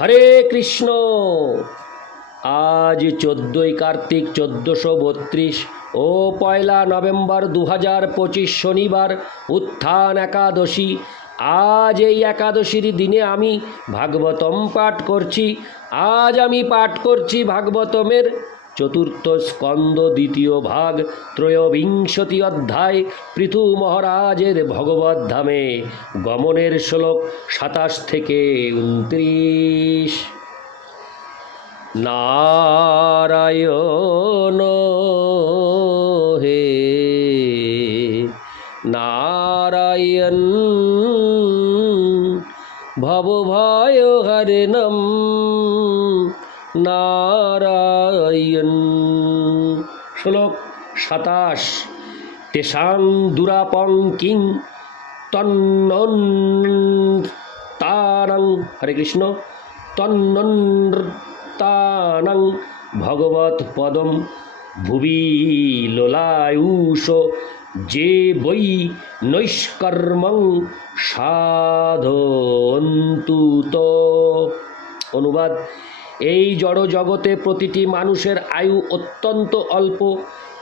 হরে কৃষ্ণ। আজ 14ই কার্তিক 1432 ও 1 নভেম্বর 2025 শনিবার উত্থান একাদশী। আজ এই একাদশীর দিনে আমি ভাগবতম পাঠ করছি। আজ আমি পাঠ করছি ভাগবতমের চতুর্থ স্কন্দ দ্বিতীয় ভাগ ত্রয়োবিংশতি অধ্যায় পৃথু মহারাজের ভগবত ধামে গমনের শ্লোক 27 থেকে 29। নারায়ণ হে নারায়ণ ভবভয় হরিণম নারায়ণ। শ্লোক 27। তেষাং দুরাপং কিং তন্নন্তারং। হরে কৃষ্ণ। তন্নন্তারং ভগবৎ পদম ভুবি লোলায়ুষ যে বৈ নৈষ্কর্মং সাধন্তু তো। অনুবাদ: এই জড় জগতে প্রতিটি মানুষের আয়ু অত্যন্ত অল্প,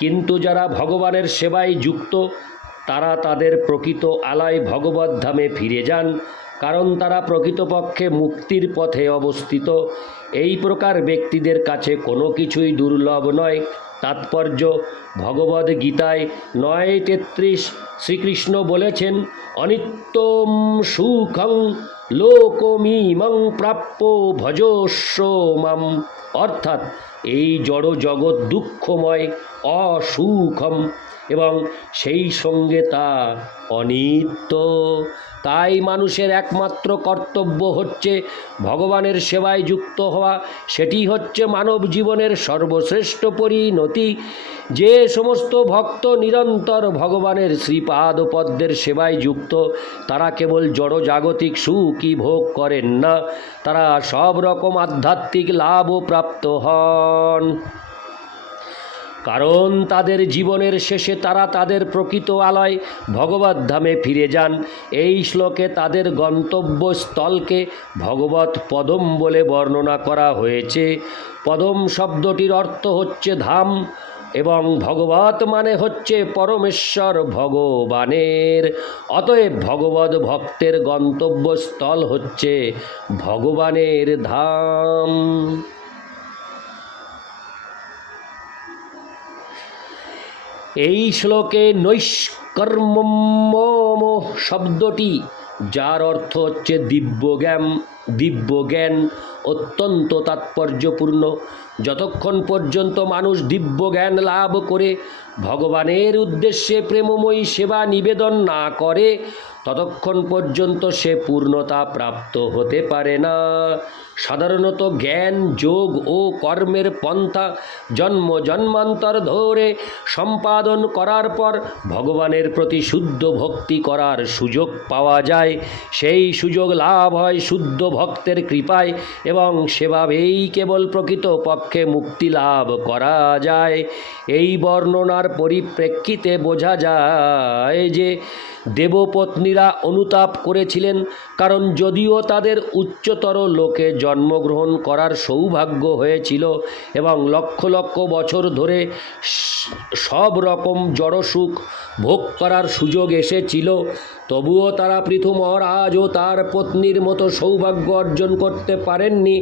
কিন্তু যারা ভগবানের সেবায় যুক্ত তারা তাদের প্রকৃত আলায় ভগবত ধামে ফিরে যান, কারণ তারা প্রকৃতপক্ষে মুক্তির পথে অবস্থিত। এই প্রকার ব্যক্তিদের কাছে কোনো কিছুই দুর্লভ নয়। তাৎপর্য: ভগবদ গীতায় 9:33 শ্রীকৃষ্ণ বলেছেন, অনিত্যম সুখং লোকমিমং প্রাপ্য ভজস্ব মাম। অর্থাৎ এই জড় জগৎ দুঃখময়, অসুখম এবং সেই সঙ্গে তা অনিত্য। তাই মানুষের একমাত্র কর্তব্য হচ্ছে ভগবানের সেবায় যুক্ত হওয়া। সেটি হচ্ছে মানব জীবনের সর্বশ্রেষ্ঠ পরিণতি। যে সমস্ত ভক্ত নিরন্তর ভগবানের শ্রীপাদপদ্মের সেবায় যুক্ত তারা কেবল জড়জাগতিক সুখই ভোগ করেন না, তারা সব রকম আধ্যাত্মিক লাভও প্রাপ্ত হন। কারণ তাদের জীবনের শেষে তারা তাদের প্রকৃত আলয় ভগবত ধামে ফিরে যান। এই শ্লোকে তাদের গন্তব্যস্থলকে ভগবত পদম বলে বর্ণনা করা হয়েছে। পদম শব্দটির অর্থ হচ্ছে ধাম এবং ভগবত মানে হচ্ছে পরমেশ্বর ভগবানের। অতএব ভগবত ভক্তের গন্তব্যস্থল হচ্ছে ভগবানের ধাম। এই শ্লোকে নৈষ্কর্ম্যম শব্দটি, যার অর্থ হচ্ছে দিব্যজ্ঞান, অত্যন্ত তাৎপর্যপূর্ণ। যতক্ষণ পর্যন্ত মানুষ দিব্যজ্ঞান লাভ করে ভগবানের উদ্দেশ্যে প্রেমময়ী সেবা নিবেদন না করে ততক্ষণ পর্যন্ত সে পূর্ণতা প্রাপ্ত হতে পারে না। সাধারণত জ্ঞান, যোগ ও কর্মের পন্থা জন্ম জন্মান্তর ধরে সম্পাদন করার পর ভগবানের প্রতি শুদ্ধ ভক্তি করার সুযোগ পাওয়া যায়। সেই সুযোগ লাভ হয় শুদ্ধ ভক্তের কৃপায় এবং সেভাবেই কেবল প্রকৃত পক্ষে মুক্তি লাভ করা যায়। এই বর্ণনার পরিপ্রেক্ষিতে বোঝা যায় যে দেবপত্নীরা অনুতাপ করেছিলেন, কারণ যদিও তাদের উচ্চতর লোকে জন্মগ্রহণ করার সৌভাগ্য হয়েছিল এবং লক্ষ লক্ষ বছর ধরে সব রকম জড়সুখ ভোগ করার সুযোগ এসেছিল, তবুও তারা পৃথু মহারাজ ও তার পত্নীর মতো সৌভাগ্য অর্জন করতে পারেননি,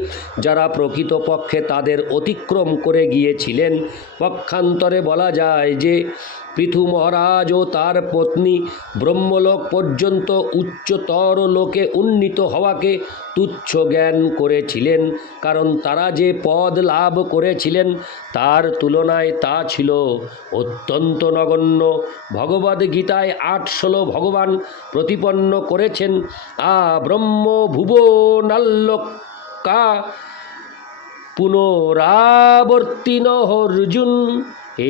যারা প্রকৃতপক্ষে তাদের অতিক্রম করে গিয়েছিলেন। পক্ষান্তরে বলা যায় যে পৃথু মহারাজ ও তার পত্নী ব্রহ্মলোক পর্যন্ত উচ্চতর লোকে উন্নীত হওয়াকে তুচ্ছ জ্ঞান করেছিলেন, কারণ তারা যে পদ লাভ করেছিলেন তার তুলনায় তা ছিল অত্যন্ত নগণ্য। ভগবদ গীতায় 8:16 ভগবান প্রতিপন্ন করেছেন, ব্রহ্ম ভুবনাল্লোকা পুনরাবর্তিন অর্জুন।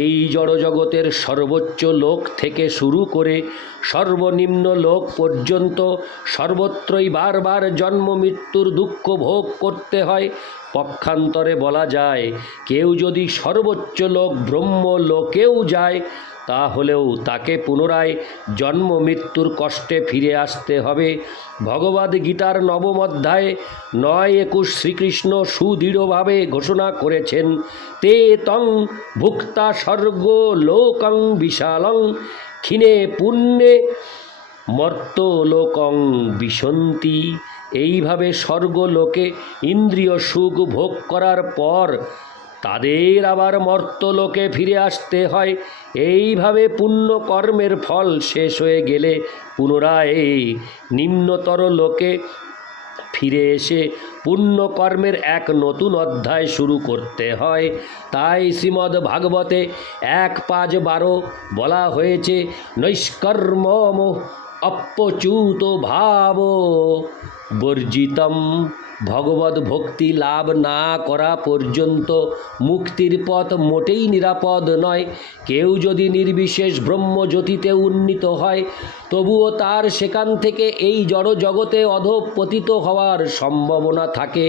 এই জড়জগতের সর্বোচ্চ লোক থেকে শুরু করে সর্বনিম্ন লোক পর্যন্ত সর্বত্রই বারবার জন্ম মৃত্যুর দুঃখ ভোগ করতে হয়। পক্ষান্তরে বলা যায়, কেউ যদি সর্বোচ্চ লোক ব্রহ্মলোকেও যায় তাহলেও তাকে পুনরায় জন্ম মৃত্যুর কষ্টে ফিরে আসতে হবে। ভগবদ্গীতার 9ম অধ্যায়ে 9-21 শ্রীকৃষ্ণ সুদৃঢ়ভাবে ঘোষণা করেছেন, তে তং ভুক্তা স্বর্গ লোকং বিশালং ক্ষীণে পুণ্যে মর্তলোকং বিশন্তি। এইভাবে স্বর্গলোকে ইন্দ্রিয় সুখ ভোগ করার পর তাদের আবার মর্তলোকে ফিরে আসতে হয়। এইভাবে পুণ্য কর্মের ফল শেষ হয়ে গেলে পুনরায় নিম্নতর লোকে ফিরে এসে পুণ্যকর্মের এক নতুন অধ্যায় শুরু করতে হয়। তাই শ্রীমদ্ ভাগবতে 1:5-12 বলা হয়েছে, নৈষ্কর্মম অপ্যচ্যুত ভাব বর্জিতম। ভগবত ভক্তি লাভ না করা পর্যন্ত মুক্তির পথ মোটেই নিরাপদ নয়। কেউ যদি নির্বিশেষ ব্রহ্মজ্যোতিতে উন্নীত হয়, তবুও তার সেখান থেকে এই জড়জগতে অধঃপতিত হওয়ার সম্ভাবনা থাকে।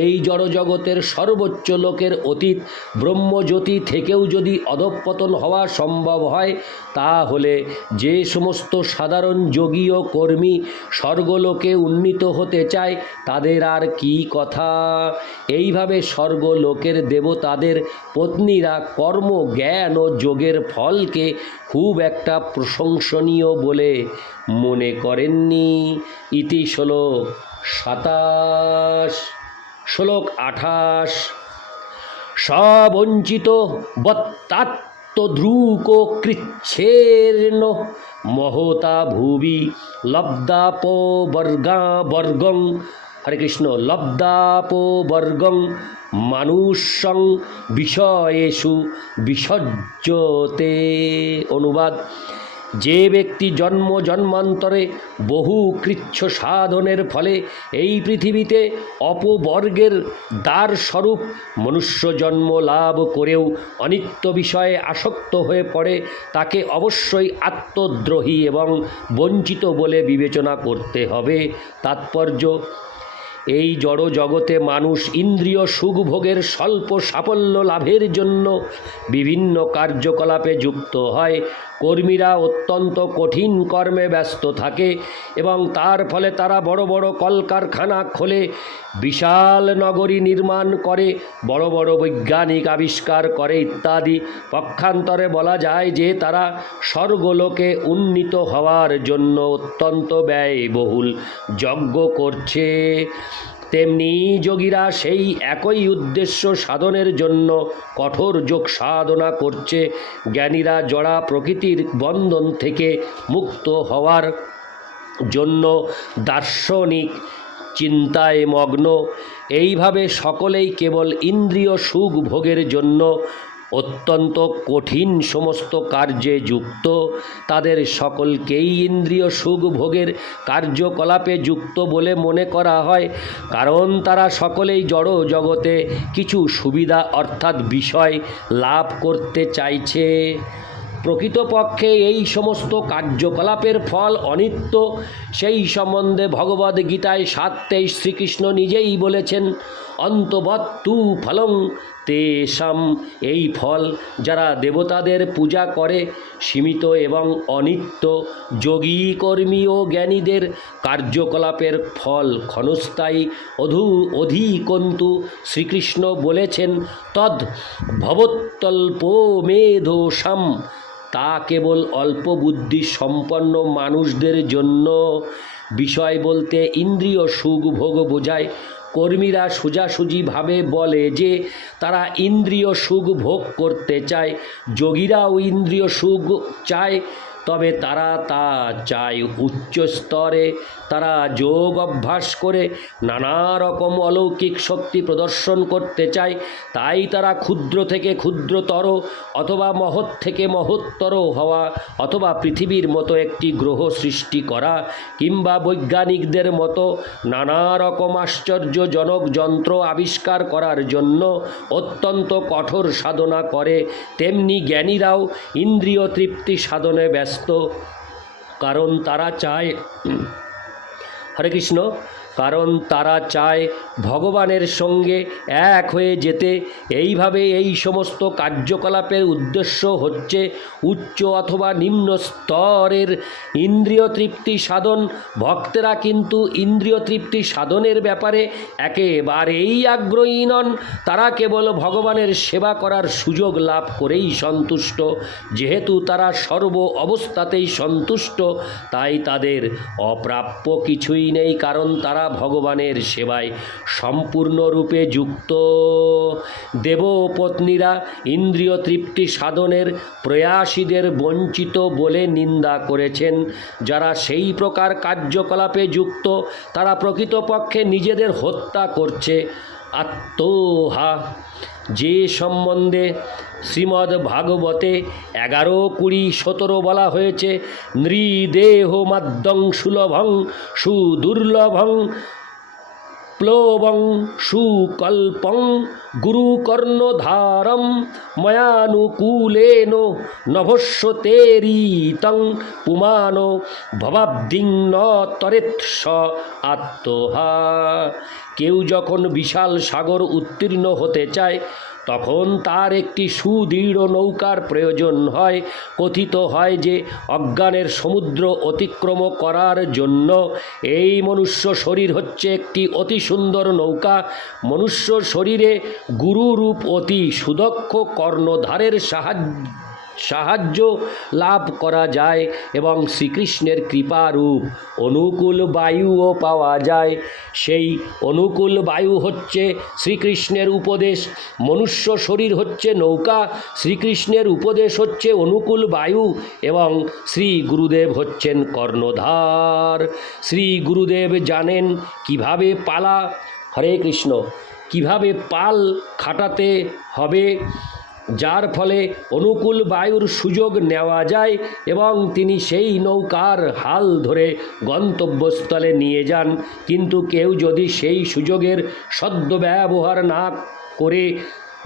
এই জড়জগতের সর্বোচ্চ লোকের অতীত ব্রহ্মজ্যোতি থেকেও যদি অধঃপতন হওয়া সম্ভব হয়, তাহলে যে সমস্ত সাধারণ যোগী ও কর্মী স্বর্গলোকে উন্নীত হতে চায়, তাদের আর কি কথা। এইভাবে স্বর্গলোকের দেবতাদের পত্নীরা কর্ম, জ্ঞান ও যোগের ফলকে খুব একটা প্রশংসনীয় বলে মনে করেননি। ইতি শ্লোক 27। শ্লোক 28। সবঞ্চিত বত্তাত্মদ্রুক কৃচ্ছের্ণ মহতা ভুবি লব্ধাপবর্গং। হরে কৃষ্ণ। লব্ধাপবর্গং মানুষং বিষয়েষু বিসজ্জতে। অনুবাদ: যে ব্যক্তি জন্ম জন্মান্তরে বহু কৃচ্ছ সাধনের ফলে এই পৃথিবীতে অপবর্গের দ্বারস্বরূপ মনুষ্য জন্ম লাভ করেও অনিত্য বিষয়ে আসক্ত হয়ে পড়ে, তাকে অবশ্যই আত্মদ্রোহী এবং বঞ্চিত বলে বিবেচনা করতে হবে। তাৎপর্য: এই জড় জগতে মানুষ ইন্দ্রিয় সুখভোগের স্বল্প সাফল্য লাভের জন্য বিভিন্ন কার্যকলাপে যুক্ত হয়। কর্মীরা অত্যন্ত কঠিন কর্মে ব্যস্ত থাকে এবং তার ফলে তারা বড় বড় কলকারখানা খোলে, বিশাল নগরী নির্মাণ করে, বড় বড় বৈজ্ঞানিক আবিষ্কার করে ইত্যাদি। পক্ষান্তরে বলা যায় যে তারা স্বর্গলোকে উন্নীত হওয়ার জন্য অত্যন্ত ব্যয়বহুল যজ্ঞ করছে। তেমনি যোগীরা সেই একই উদ্দেশ্য সাধনের জন্য কঠোর যোগ সাধনা করছে। জ্ঞানীরা জড়া প্রকৃতির বন্ধন থেকে মুক্ত হওয়ার জন্য দার্শনিক চিন্তায় মগ্ন। এইভাবে সকলেই কেবল ইন্দ্রিয় সুখ ভোগের জন্য অত্যন্ত কঠিন সমস্ত কার্যে যুক্ত। তাদের সকলকেই ইন্দ্রিয় সুখ ভোগের কার্যকলাপে যুক্ত বলে মনে করা হয়, কারণ তারা সকলেই জড় জগতে কিছু সুবিধা অর্থাৎ বিষয় লাভ করতে চাইছে। প্রকৃতপক্ষে এই সমস্ত কার্যকলাপের ফল অনিত্য। সেই সম্বন্ধে ভগবদ্গীতায় 7:23 শ্রীকৃষ্ণ নিজেই বলেছেন, অন্তবত্তু ফলং তেষাম। এই ফল যারা দেবতাদের পূজা করে সীমিত এবং অনিত্য। যোগী, কর্মী ও জ্ঞানীদের কার্যকলাপের ফল ক্ষণস্থায়ী অধিকন্তু শ্রীকৃষ্ণ বলেছেন, তদ ভবত্যল্প মেধোসাম। তা কেবল অল্প বুদ্ধি সম্পন্ন মানুষদের জন্য। বিষয় বলতে ইন্দ্রিয় সুখ ভোগ বোঝায়। কর্মীরা সোজাসুজিভাবে বলে যে তারা ইন্দ্রিয় সুখ ভোগ করতে চায়। যোগীরাও ইন্দ্রিয় সুখ চায়, তবে তারা তা চায় উচ্চ স্তরে। তারা যোগ অভ্যাস করে নানা রকম অলৌকিক শক্তি প্রদর্শন করতে চায়। তাই তারা ক্ষুদ্র থেকে ক্ষুদ্রতর অথবা মহৎ থেকে মহত্তর হওয়া, অথবা পৃথিবীর মতো একটি গ্রহ সৃষ্টি করা, কিংবা বৈজ্ঞানিকদের মতো নানা রকম আশ্চর্যজনক যন্ত্র আবিষ্কার করার জন্য অত্যন্ত কঠোর সাধনা করে। তেমনি জ্ঞানীরাও ইন্দ্রিয় তৃপ্তি সাধনে ব্যস্ত, কারণ তারা চায়, হরে কৃষ্ণ, কারণ তারা চায় ভগবানের সঙ্গে এক হয়ে যেতে। এইভাবে এই সমস্ত কার্যকলাপের উদ্দেশ্য হচ্ছে উচ্চ অথবা নিম্ন স্তরের ইন্দ্রিয় তৃপ্তি সাধন। ভক্তেরা কিন্তু ইন্দ্রিয় তৃপ্তি সাধনের ব্যাপারে একেবারেই আগ্রহী নন। তারা কেবল ভগবানের সেবা করার সুযোগ লাভ করেই সন্তুষ্ট। যেহেতু তারা সর্ব অবস্থাতেই সন্তুষ্ট, তাই তাদের অপ্রাপ্য কিছুই নেই, কারণ তারা ভগবানের সেবায় সম্পূর্ণরূপে যুক্ত। দেবপত্নীরা ইন্দ্রিয় তৃপ্তি সাধনের প্রয়াসীদের বঞ্চিত বলে নিন্দা করেছেন। যারা সেই প্রকার কার্যকলাপে যুক্ত, তারা প্রকৃতপক্ষে নিজেদের হত্যা করছে। আত্মহা, যে সম্বন্ধে শ্রীমদ্ ভাগবতে 11, 20, 17 বলা হয়েছে, নৃদেহ মাদ্যং সুলভং সুদুর্লভং প্লবং সুকল্পং গুরুকর্ণধারম ময়ানুকূলেন নভস্যতেরিতং পুমানো ভবাব্দিং ন তরেৎ স আত্মহা। কেউ যখন বিশাল সাগর উত্তীর্ণ হতে চায়, তখন তার একটি সুদৃঢ় নৌকার প্রয়োজন হয়। কথিত হয় যে অজ্ঞানের সমুদ্র অতিক্রম করার জন্য এই মনুষ্য শরীর হচ্ছে একটি অতি সুন্দর নৌকা। মনুষ্য শরীরে গুরুরূপ অতি সুদক্ষ কর্ণধারের সাহায্য লাভ করা যায় এবং শ্রীকৃষ্ণের কৃপারূপ অনুকূল বায়ুও পাওয়া যায়। সেই অনুকূল বায়ু হচ্ছে শ্রীকৃষ্ণের উপদেশ। মনুষ্য শরীর হচ্ছে নৌকা, শ্রীকৃষ্ণের উপদেশ হচ্ছে অনুকূল বায়ু এবং শ্রী গুরুদেব হচ্ছেন কর্ণধার। শ্রী গুরুদেব জানেন কিভাবে হরে কৃষ্ণ, কিভাবে পাল খাটাতে হবে, যার ফলে অনুকূল বায়ুর সুযোগ নেওয়া যায় এবং তিনি সেই নৌকার হাল ধরে গন্তব্যস্থলে নিয়ে যান। কিন্তু কেউ যদি সেই সুযোগের সদ্ব্যবহার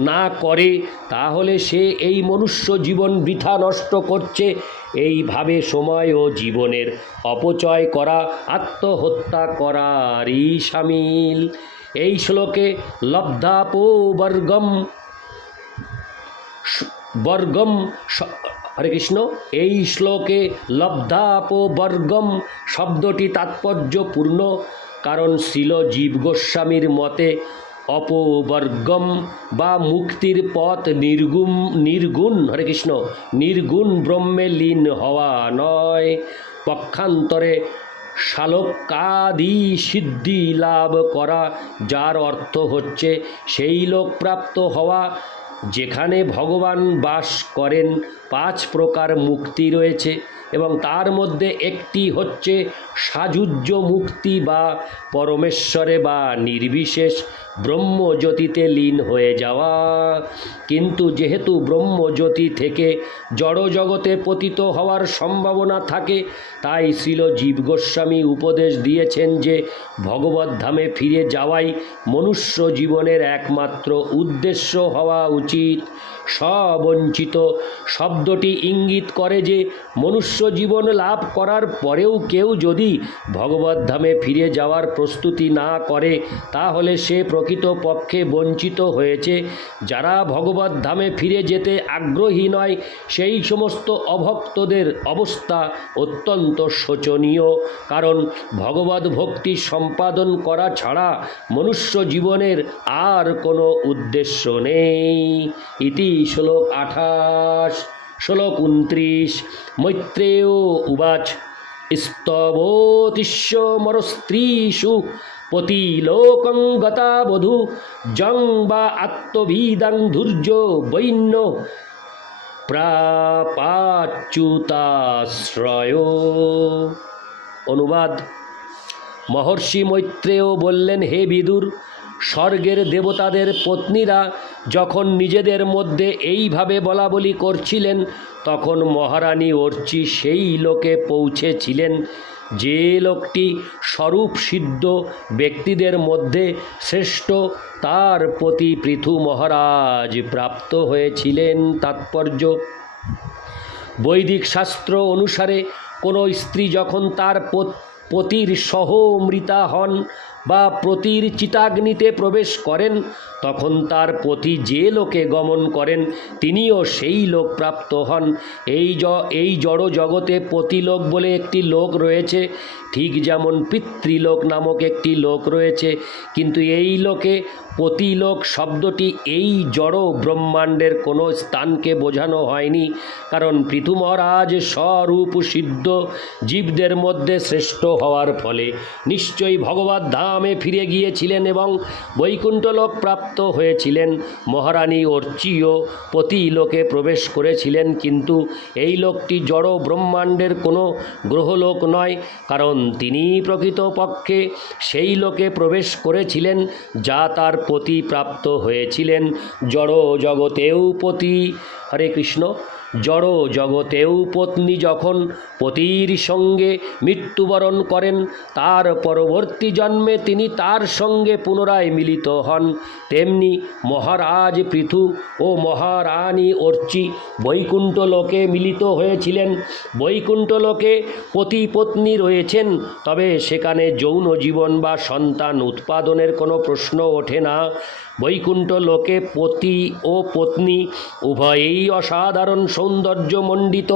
না করে তাহলে সে এই মনুষ্য জীবন বৃথা নষ্ট করছে। এইভাবে সময় ও জীবনের অপচয় করা আত্মহত্যা করারই শামিল। এই শ্লোকে বর্গম হরে কৃষ্ণ, এই শ্লোকে লব্ধাপবর্গম শব্দটি তাৎপর্যপূর্ণ, কারণ শ্রীল জীব গোস্বামীর মতে অপবর্গম বা মুক্তির পথ নির্গুণ হরে কৃষ্ণ নির্গুণ ব্রহ্মে লীন হওয়া নয়। পক্ষান্তরে শালোকাদি সিদ্ধি লাভ করা, যার অর্থ হচ্ছে সেই লোক প্রাপ্ত হওয়া যেখানে ভগবান বাস করেন। 5 প্রকার মুক্তি রয়েছে এবং তার মধ্যে একটি হচ্ছে সাযুজ্য মুক্তি বা পরমেশ্বরে বা নির্বিশেষ ব্রহ্মজ্যোতিতে লীন হয়ে যাওয়া। কিন্তু যেহেতু ব্রহ্মজ্যোতি থেকে জড় জগতে পতিত হওয়ার সম্ভাবনা থাকে, তাই শ্রীল জীব গোস্বামী উপদেশ দিয়েছেন যে ভগবত ধামে ফিরে যাওয়াই মনুষ্য জীবনের একমাত্র উদ্দেশ্য হওয়া উচিত। স্ববঞ্চিত শব্দটি ইঙ্গিত করে যে মনুষ্য জীবন লাভ করার পরেও কেউ যদি ভগবত ধামে ফিরে যাওয়ার প্রস্তুতি না করে, তাহলে সে প্রকৃতপক্ষে বঞ্চিত হয়েছে। যারা ভগবত ধামে ফিরে যেতে আগ্রহী নয়, সেই সমস্ত অভক্তদের অবস্থা অত্যন্ত শোচনীয়, কারণ ভগবত ভক্তি সম্পাদন করা ছাড়া মনুষ্য জীবনের আর কোনো উদ্দেশ্য নেই। ইতি শ্লোক 28। শ্লোক 29। মৈত্রেয় উবাচ স্তবোতিষ্য মরস্ত্রীষু পতিলোকং গতা বধূ জং বা আত্মভিদং ধৈর্য বৈন্য প্রাপাচ্যুতাশ্রয়। অনুবাদ: মহর্ষি মৈত্রেয় বললেন, হে বিদুর, স্বর্গের দেবতাদের পত্নীরা যখন নিজেদের মধ্যে এইভাবে বলাবলি করছিলেন, তখন মহারানী অর্চি সেই লোকে পৌঁছেছিলেন যে লোকটি স্বরূপ সিদ্ধ ব্যক্তিদের মধ্যে শ্রেষ্ঠ। তার প্রতি পৃথু মহারাজ প্রাপ্ত হয়েছিলেন। তাৎপর্য: বৈদিক শাস্ত্র অনুসারে কোনো স্ত্রী যখন তার পতির সহমৃতা হন বা পতির চিতাগ্নিতে প্রবেশ করেন, তখন তার পতি যে লোকে গমন করেন তিনিও সেই লোক প্রাপ্ত হন। এই জড় জগতে পতিলোক বলে একটি লোক রয়েছে, ঠিক যেমন পিতৃলোক নামক একটি লোক রয়েছে। কিন্তু এই লোকে পতিলোক শব্দটি এই জড় ব্রহ্মাণ্ডের কোনো স্থানকে বোঝানো হয়নি, কারণ পৃথু মহারাজ স্বরূপ সিদ্ধ জীবদের মধ্যে শ্রেষ্ঠ হওয়ার ফলে নিশ্চয়ই ভগবত ধামে ফিরে গিয়েছিলেন এবং বৈকুণ্ঠলোক প্রাপ্ত হয়েছিলেন। মহারানী অর্চিও পতিলোকে প্রবেশ করেছিলেন, কিন্তু এই লোকটি জড় ব্রহ্মাণ্ডের কোনো গ্রহলোক নয়, কারণ তিনি প্রকৃতপক্ষে সেই লোকে প্রবেশ করেছিলেন যা তার পতি প্রাপ্ত হয়েছিলেন। জড় জগতেও পতি, হরে কৃষ্ণ, জড় জগতেও পত্নী যখন পতির সঙ্গে মৃত্যুবরণ করেন, তার পরবর্তী জন্মে তিনি তার সঙ্গে পুনরায় মিলিত হন। তেমনি মহারাজ পৃথু ও মহারানী অর্চি বৈকুণ্ঠ লোকে মিলিত হয়েছিলেন। বৈকুণ্ঠ লোকে পতি পত্নী রয়েছেন, তবে সেখানে যৌন জীবন বা সন্তান উৎপাদনের কোনো প্রশ্ন ওঠে না। বৈকুণ্ঠ লোকে পতি ও পত্নী উভয়েই অসাধারণ সৌন্দর্যমণ্ডিত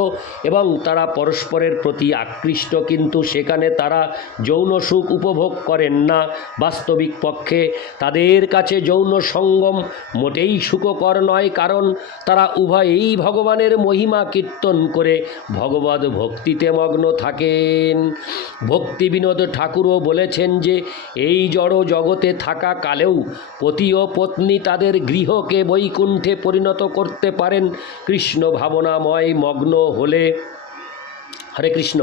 এবং তারা পরস্পরের প্রতি আকৃষ্ট, কিন্তু সেখানে তারা যৌন সুখ উপভোগ করেন না। বাস্তবিক পক্ষে তাদের কাছে যৌন সঙ্গম মোটেই সুখকর নয়, কারণ তারা উভয়েই ভগবানের মহিমা কীর্তন করে ভগবদ ভক্তিতে মগ্ন থাকেন। ভক্তি বিনোদ ঠাকুরও বলেছেন যে এই জড় জগতে থাকা কালেও পতি ও পত্নী তাদের গৃহকে বৈকুণ্ঠে পরিণত করতে পারেন। কৃষ্ণ ভাবনাময় মগ্ন হলে, হরে কৃষ্ণ,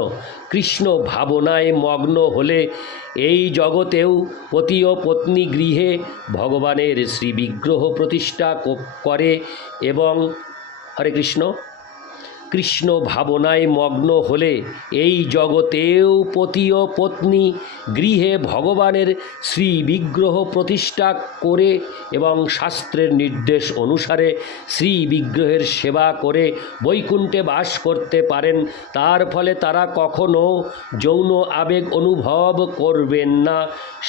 কৃষ্ণ ভাবনায় মগ্ন হলে এই জগতেও পতি ও পত্নী গৃহে ভগবানের শ্রী বিগ্রহ প্রতিষ্ঠা করে এবং, হরে কৃষ্ণ, কৃষ্ণ ভাবনায় মগ্ন হলে এই জগতেও পতি ও পত্নী গৃহে ভগবানের শ্রী বিগ্রহ প্রতিষ্ঠা করে এবং শাস্ত্রের নির্দেশ অনুসারে শ্রী বিগ্রহের সেবা করে বৈকুণ্ঠে বাস করতে পারেন। তার ফলে তারা কখনো যৌন আবেগ অনুভব করবেন না।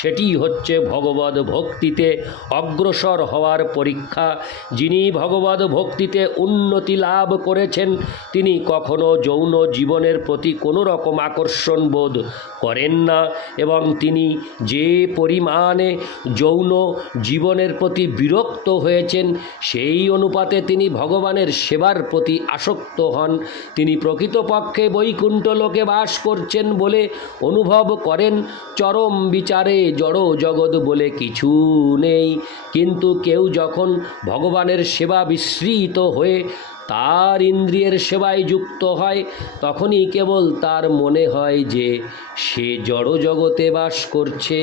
সেটি হচ্ছে ভগবদ ভক্তিতে অগ্রসর হওয়ার পরীক্ষা। যিনি ভগবদ ভক্তিতে উন্নতি লাভ করেছেন তিনি কখনো যৌন জীবনের প্রতি কোনো রকম আকর্ষণ বোধ করেন না, এবং তিনি যে পরিমাণে যৌন জীবনের প্রতি বিরক্ত হয়েছেন সেই অনুপাতে তিনি ভগবানের সেবার প্রতি আসক্ত হন। তিনি প্রকৃতপক্ষে বৈকুণ্ঠ লোকে বাস করছেন বলে অনুভব করেন। চরম বিচারে জড় জগৎ বলে কিছু নেই, কিন্তু কেউ যখন ভগবানের সেবা বিস্মৃত হয়ে তার ইন্দ্রিয়ের সেবায় যুক্ত হয় তখনই কেবল তার মনে হয় যে সে জড় জগতে বাস করছে।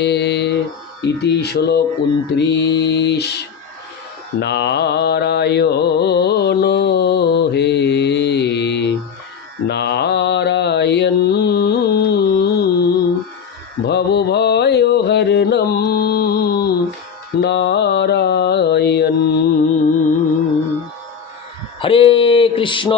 ইতি শ্লোক 29। নারায়ণ হে নারায়ণ ভবভয়হরণম নারায়ণ। হরে কৃষ্ণ।